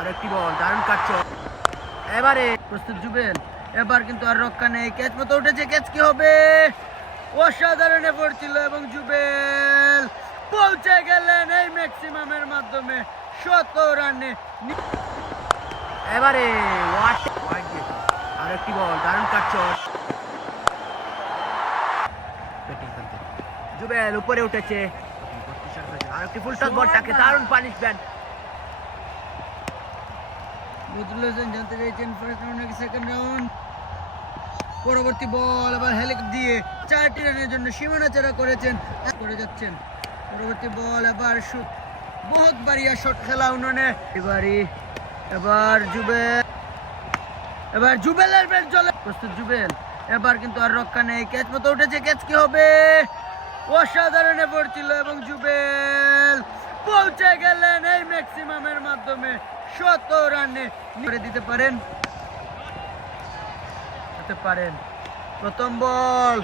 আর বল, দারুণ কাটছ। এবারে প্রস্তুত জুবেল এবার কিন্তু আর রক্ষা নেই। ক্যাচ মতো উঠেছে, ক্যাচ কি হবে? অসাধারণ এফোর্ট এবং জুবেল পৌঁছে গেলেন এই ম্যাক্সিমামের মাধ্যমে শত রানে। এবারে আর একটি বল, দারুণ কাটছ। জুবেল উপরে উঠেছে। আর একটি ফুল টস বলটাকে, দারুণ পানিশমেন্ট পরবর্তী বল আবার হেলিক দিয়ে চারটি রানের জন্য করেছেন। করে যাচ্ছেন। পরবর্তী বল এবার বহুত বাড়িয়া শট খেলা উন্নয়নে এবারই, এবার জুবেল। এবার জুবেলের বেল চলে। প্রস্তুত জুবেল। এবার কিন্তু আর রক্ষা নেই। ক্যাচ মতো উঠেছে ক্যাচ কি হবে? অসাধারণ এফোর্ট ছিল এবং জুবেল পৌঁছে গেলেন এই ম্যাক্সিমামের মাধ্যমে। শত রানে করে দিতে পারেন। দিতে পারেন। প্রথম বল।